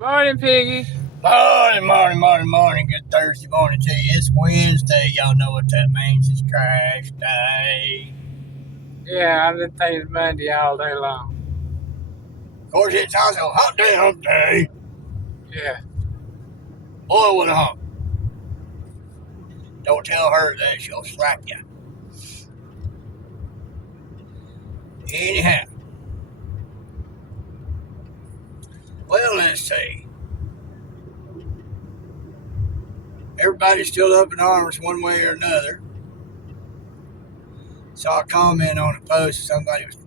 Morning, Piggy. Morning. Good Thursday morning to you. It's Wednesday. Y'all know what that means. It's trash day. Yeah, I've been thinking Monday all day long. Of course, it's also hump day. Yeah. Boy, what a hump. Don't tell her that. She'll slap you. Anyhow. Well, let's see. Everybody's still up in arms one way or another. Saw a comment on a post. Somebody was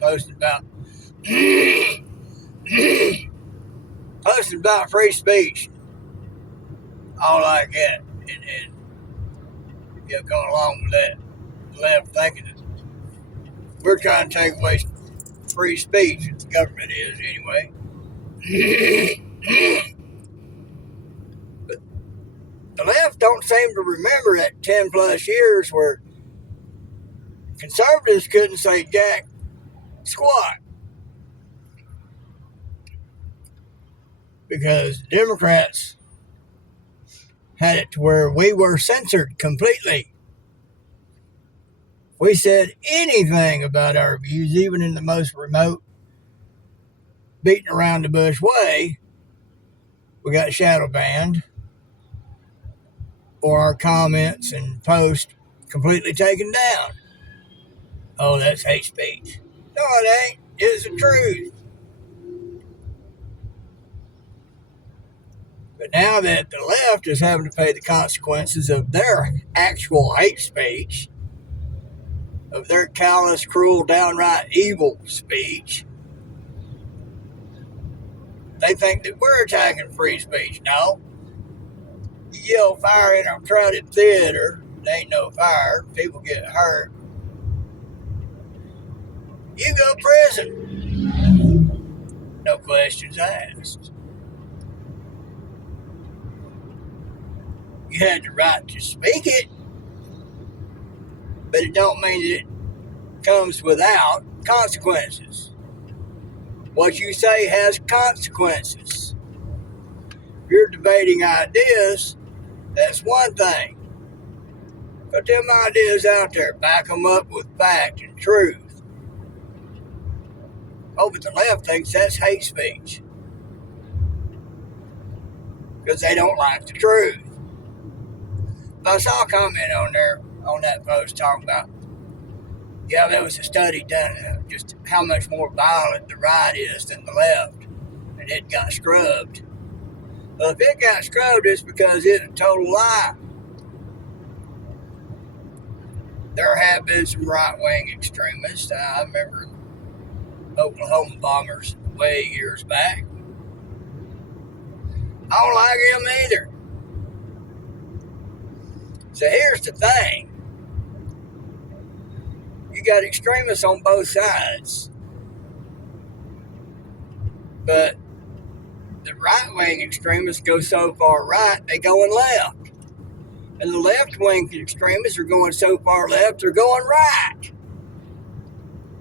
posting about posting about free speech. All like that. And going along with that. Left thinking that we're trying to take away free speech. The government is, anyway. But the left don't seem to remember that 10 plus years where conservatives couldn't say jack squat because Democrats had it to where we were censored completely. We said anything about our views, even in the most remote, beating around the bush way, we got shadow banned, or our comments and posts completely taken down. Oh, that's hate speech. No, it ain't. It's the truth. But now that the left is having to pay the consequences of their actual hate speech, of their callous, cruel, downright evil speech, they think that we're attacking free speech. No. You yell fire in a crowded theater, there ain't no fire, people get hurt. You go to prison. No questions asked. You had the right to speak it, but it don't mean that it comes without consequences. What you say has consequences. If you're debating ideas, that's one thing. Put them ideas out there, back them up with fact and truth. Oh, but the left thinks that's hate speech because they don't like the truth. But I saw a comment on there, on that post, talking about, yeah, there was a study done just how much more violent the right is than the left, and it got scrubbed. Well, if it got scrubbed, it's because it's a total lie. There have been some right-wing extremists. I remember Oklahoma bombers way years back. I don't like them either. So here's the thing. You got extremists on both sides. But the right-wing extremists go so far right, they going left. And the left-wing extremists are going so far left, they're going right.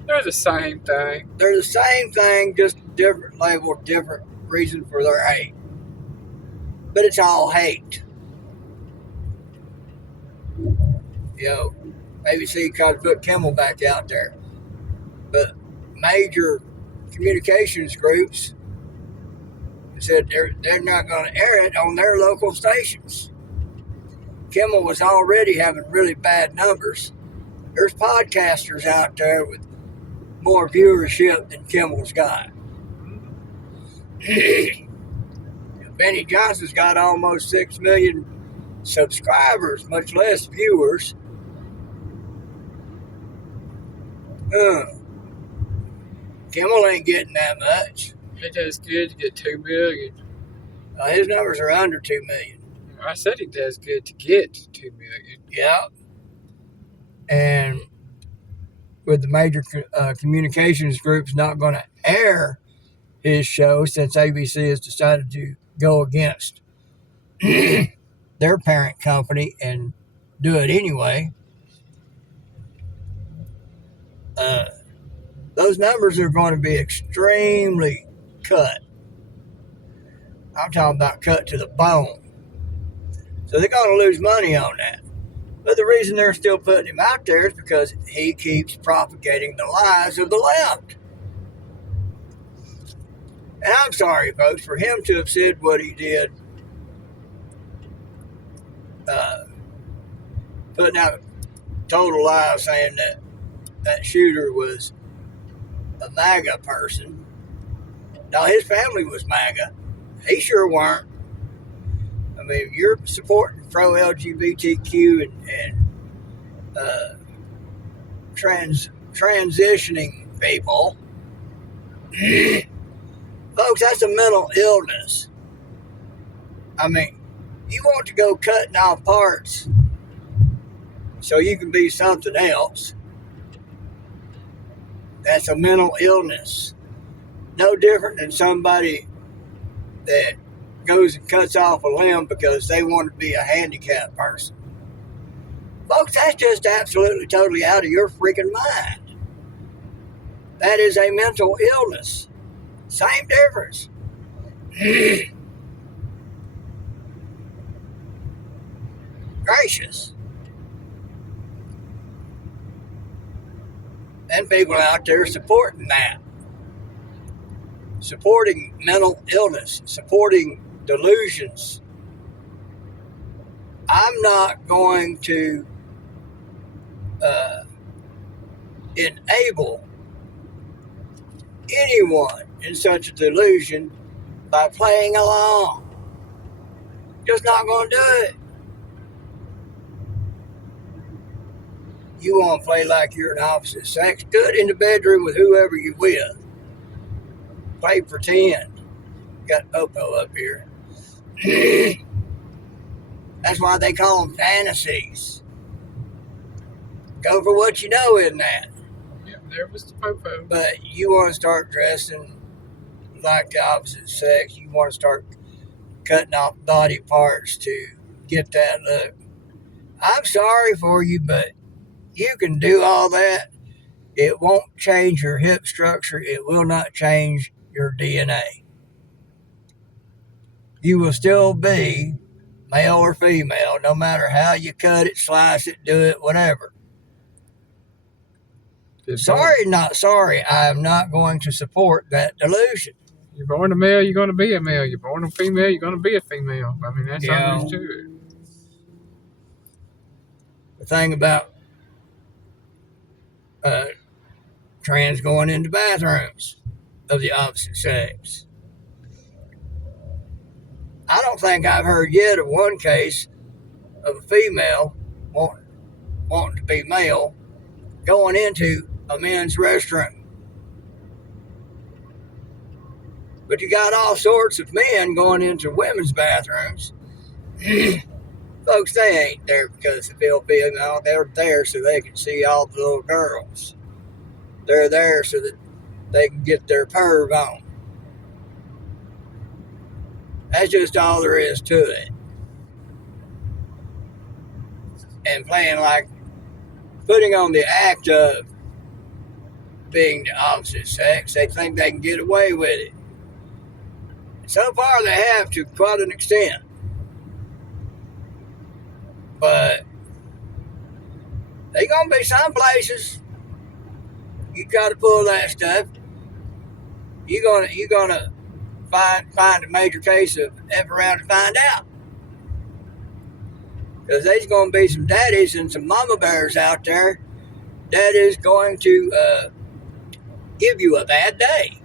They're the same thing. They're the same thing, just different level, different reason for their hate. But it's all hate. ABC tried to put Kimmel back out there. But major communications groups said they're not going to air it on their local stations. Kimmel was already having really bad numbers. There's podcasters out there with more viewership than Kimmel's got. Benny Johnson's got almost 6 million subscribers, much less viewers. Kimmel ain't getting that much. It does good to get 2 million. His numbers are under 2 million. I said he does good to get 2 million. Yeah. And with the major communications groups not going to air his show since ABC has decided to go against their parent company and do it anyway, those numbers are going to be extremely cut. I'm talking about cut to the bone. So they're going to lose money on that. But the reason they're still putting him out there is because he keeps propagating the lies of the left. And I'm sorry, folks, for him to have said what he did, putting out total lies saying that that shooter was a MAGA person. Now, his family was MAGA. He sure weren't. I mean, you're supporting pro-LGBTQ and transitioning people. Folks, that's a mental illness. I mean, you want to go cutting off parts so you can be something else. That's a mental illness. No different than somebody that goes and cuts off a limb because they want to be a handicapped person. Folks, that's just absolutely, totally out of your freaking mind. That is a mental illness. Same difference. Gracious. And people out there supporting that. Supporting mental illness. Supporting delusions. I'm not going to enable anyone in such a delusion by playing along. Just not going to do it. You want to play like you're an opposite sex? Do it in the bedroom with whoever you're with. Play pretend. Got Popo up here. That's why they call them fantasies. Go for what you know in that. Yeah, there was the Popo. But you want to start dressing like the opposite sex. You want to start cutting off body parts to get that look. I'm sorry for you, but you can do all that. It won't change your hip structure. It will not change your DNA. You will still be male or female, no matter how you cut it, slice it, do it, whatever. Sorry, not sorry. I am not going to support that delusion. You're born a male, you're going to be a male. You're born a female, you're going to be a female. I mean, that's all there is to it. The thing about trans going into bathrooms of the opposite sex. I don't think I've heard yet of one case of a female wanting to be male going into a men's restroom. But you got all sorts of men going into women's bathrooms. Folks, they ain't there because they feel female. They're there so they can see all the little girls. They're there so that they can get their perv on. That's just all there is to it. And playing like, putting on the act of being the opposite sex, they think they can get away with it. So far they have to quite an extent. But there's going to be some places you got to pull that stuff. You're gonna find a major case of F around to find out. Because there's going to be some daddies and some mama bears out there that is going to give you a bad day.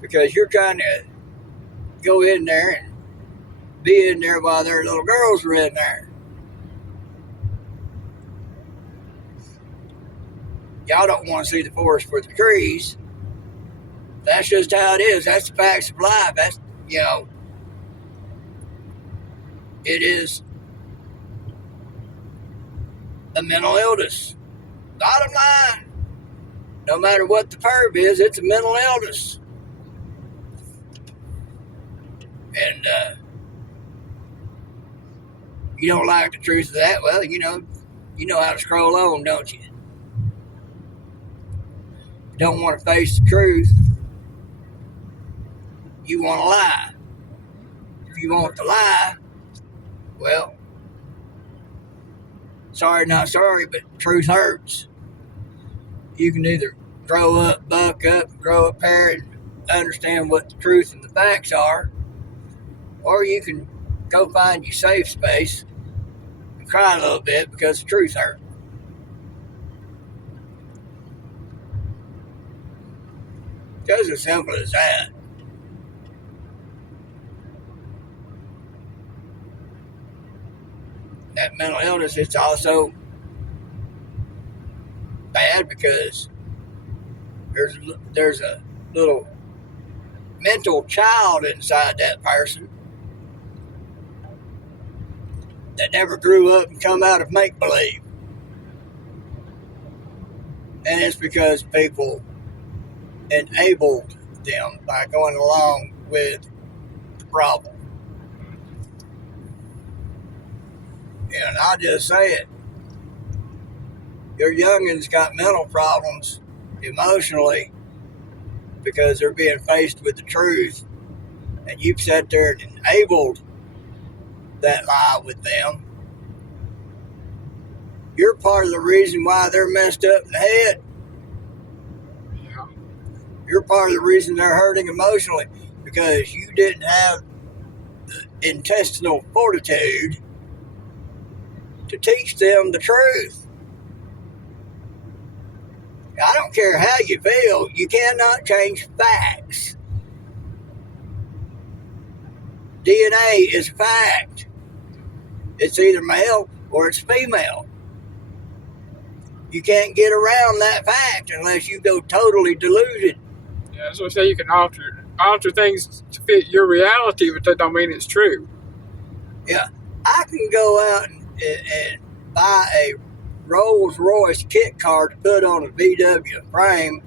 Because you're trying to go in there and be in there while their little girls are in there. Y'all don't want to see the forest for the trees. That's just how it is. That's the facts of life. That's, it is a mental illness. Bottom line, no matter what the perv is, it's a mental illness. And you don't like the truth of that? Well, you know how to scroll on, don't you? Don't want to face the truth. you want to lie. If you want to lie, well, sorry, not sorry, but truth hurts. You can either grow up, buck up, grow a pair and understand what the truth and the facts are, or you can go find your safe space and cry a little bit because the truth hurts. Just as simple as that. That mental illness, it's also bad because there's a little mental child inside that person that never grew up and come out of make-believe. And it's because people enabled them by going along with the problem. And I'll just say it. Your youngins got mental problems emotionally because they're being faced with the truth. And you've sat there and enabled that lie with them. You're part of the reason why they're messed up in the head. Yeah. You're part of the reason they're hurting emotionally because you didn't have the intestinal fortitude to teach them the truth. I don't care how you feel, you cannot change facts. DNA is a fact. It's either male or it's female. You can't get around that fact unless you go totally deluded. Yeah, that's what I say. You can alter things to fit your reality, but that don't mean it's true. Yeah, I can go out and buy a Rolls Royce kit car to put on a VW frame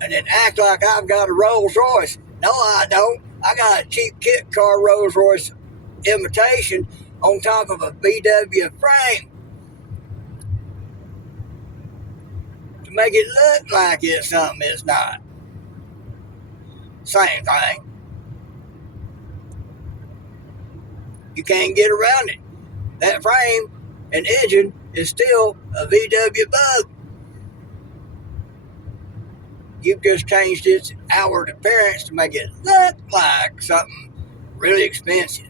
and then act like I've got a Rolls Royce. No, I don't. I got a cheap kit car Rolls Royce imitation on top of a VW frame to make it look like it's something it's not. Same thing. You can't get around it. That frame and engine is still a VW Bug. You've just changed its outward appearance to make it look like something really expensive.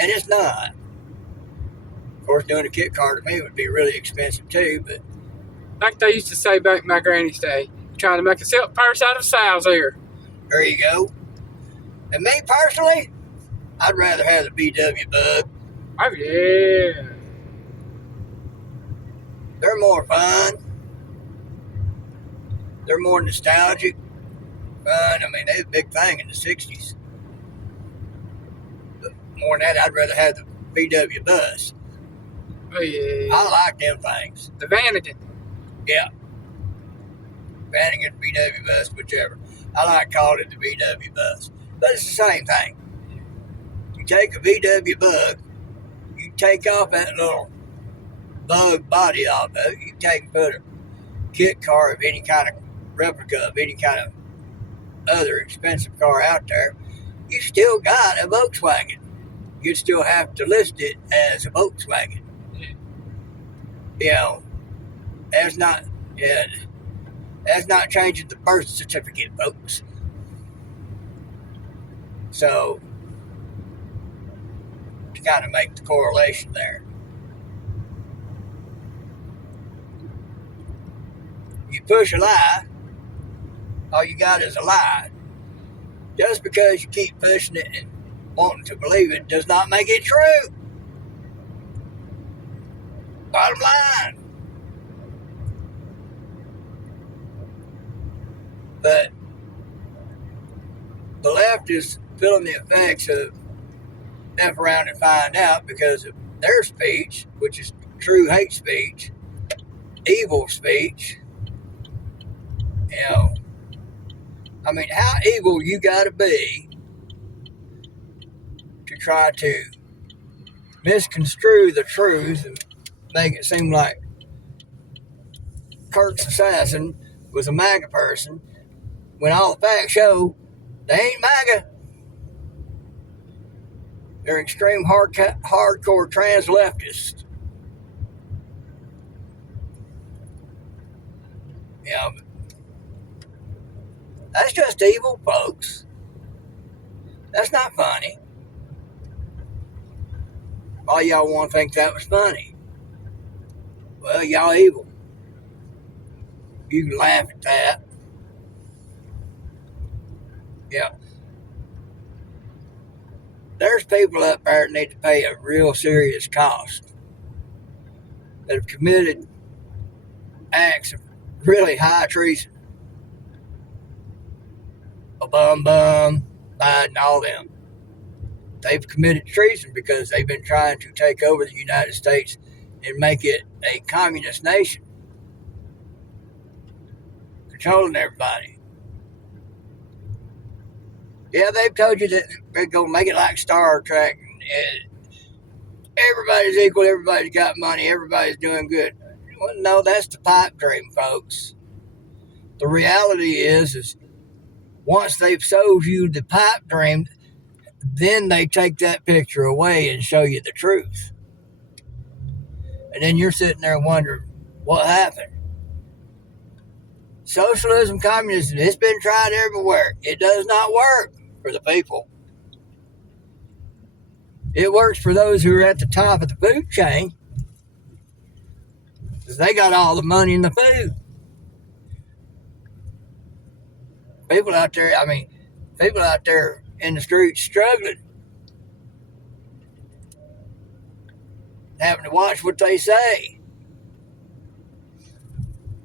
And it's not. Of course, doing a kit car to me would be really expensive too, but Like they used to say back in my granny's day, trying to make a silk purse out of sow's ear. there you go. And me personally, I'd rather have the VW Bug. Oh, yeah. They're more fun. They're more nostalgic. Fun. I mean, they was a big thing in the 60s. But more than that, I'd rather have the VW Bus. Oh, yeah. I like them things. The Vanagon. Yeah. Vanagon, VW Bus, whichever. I like calling it the VW Bus. But it's the same thing. You take a VW Bug, you take off that little bug body off of it, you take and put a kit car of any kind of replica of any kind of other expensive car out there, you still got a Volkswagen. You still have to list it as a Volkswagen. You know, that's not changing the birth certificate, folks. So, to kind of make the correlation there. You push a lie, all you got is a lie. Just because you keep pushing it and wanting to believe it does not make it true. Bottom line. But the left is feeling the effects of F around and find out because of their speech, which is true hate speech, evil speech. You know, I mean, how evil you gotta be to try to misconstrue the truth and make it seem like Kirk's assassin was a MAGA person when all the facts show they ain't MAGA. They're extreme hardcore trans leftists. Yeah, that's just evil, folks. That's not funny. All y'all want to think that was funny. Well, y'all evil. You can laugh at that. Yeah. There's people up there that need to pay a real serious cost that have committed acts of really high treason. Biden, all them. They've committed treason because they've been trying to take over the United States and make it a communist nation, controlling everybody. Yeah, they've told you that they're going to make it like Star Trek. Everybody's equal, everybody's got money, everybody's doing good. Well, no, that's the pipe dream, folks. The reality is once they've sold you the pipe dream, then they take that picture away and show you the truth. And then you're sitting there wondering, what happened? Socialism, communism, it's been tried everywhere. It does not work for the people. It works for those who are at the top of the food chain, because they got all the money in the food. People out there in the streets struggling, having to watch what they say.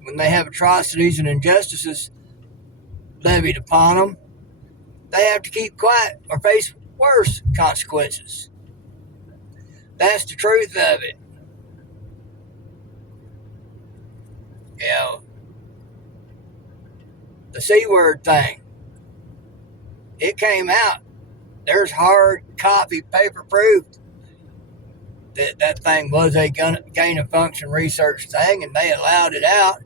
When they have atrocities and injustices levied upon them, they have to keep quiet or face worse consequences. That's the truth of it. You know, the C word thing, it came out. There's hard copy, paper proof that thing was a gain of function research thing, and they allowed it out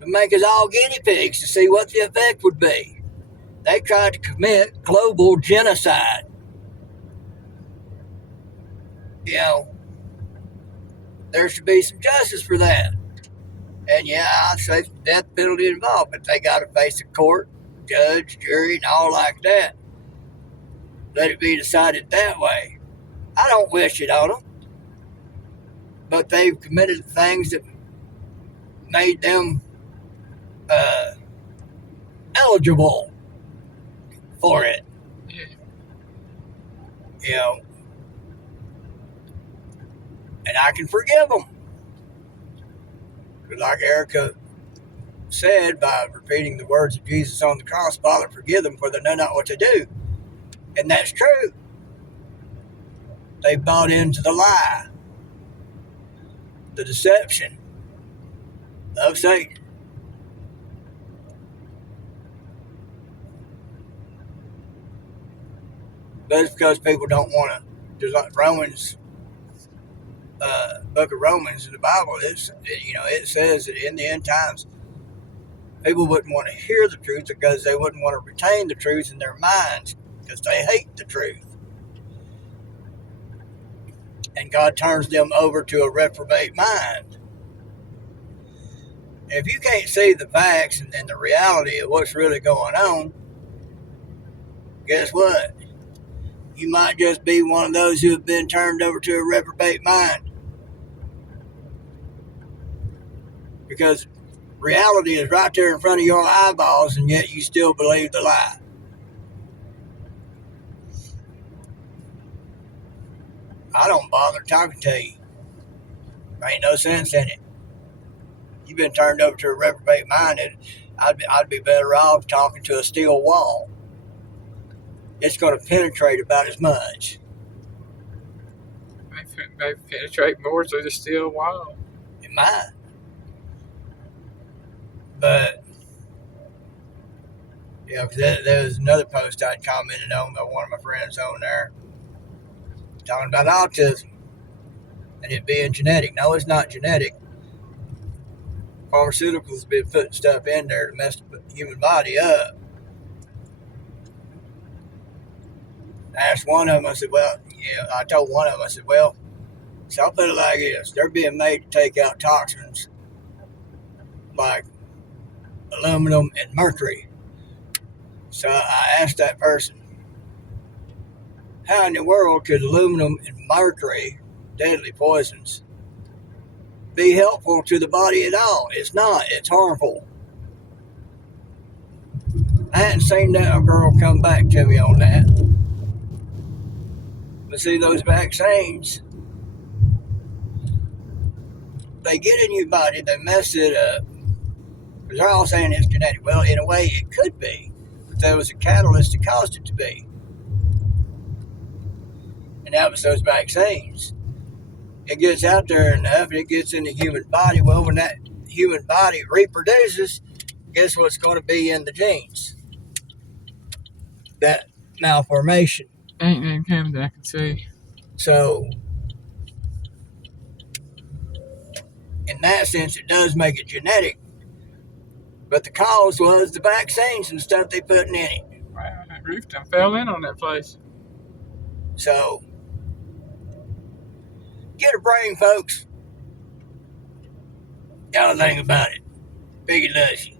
to make us all guinea pigs to see what the effect would be. They tried to commit global genocide. You know, there should be some justice for that. And yeah, I'd say death penalty involved, but they got to face a court, judge, jury, and all like that. Let it be decided that way. I don't wish it on them, but they've committed things that made them eligible for it. Yeah. You know, and I can forgive them. But like Erica said, by repeating the words of Jesus on the cross, Father, forgive them, for they know not what to do. And that's true. They bought into the lie, the deception of Satan. But it's because people don't want to. There's like Romans, book of Romans in the Bible. It says that in the end times, people wouldn't want to hear the truth because they wouldn't want to retain the truth in their minds because they hate the truth. And God turns them over to a reprobate mind. And if you can't see the facts and the reality of what's really going on, guess what? You might just be one of those who have been turned over to a reprobate mind. Because reality is right there in front of your eyeballs, and yet you still believe the lie. I don't bother talking to you. There ain't no sense in it. You've been turned over to a reprobate mind, and I'd be better off talking to a steel wall. It's going to penetrate about as much. They penetrate more through the steel wall. It might. But, yeah, there was another post I'd commented on by one of my friends on there talking about autism and it being genetic. No, it's not genetic. Pharmaceuticals have been putting stuff in there to mess the human body up. I asked one of them, I said, well, yeah, I told one of them, I said, well, so I'll put it like this. They're being made to take out toxins like aluminum and mercury. So I asked that person, how in the world could aluminum and mercury, deadly poisons, be helpful to the body at all? It's not. It's harmful. I hadn't seen that girl come back to me on that. But see, those vaccines, they get in your body, they mess it up. Because they're all saying it's genetic. Well, in a way, it could be. But there was a catalyst that caused it to be. And that was those vaccines. It gets out there enough, it gets in the human body. Well, when that human body reproduces, guess what's going to be in the genes? That malformation. Ain't named him that I can see. So, in that sense, it does make it genetic. But the cause was the vaccines and stuff they put in it. Wow, that roof done fell in on that place. So, get a brain, folks. Y'all think about it. Biggie loves you.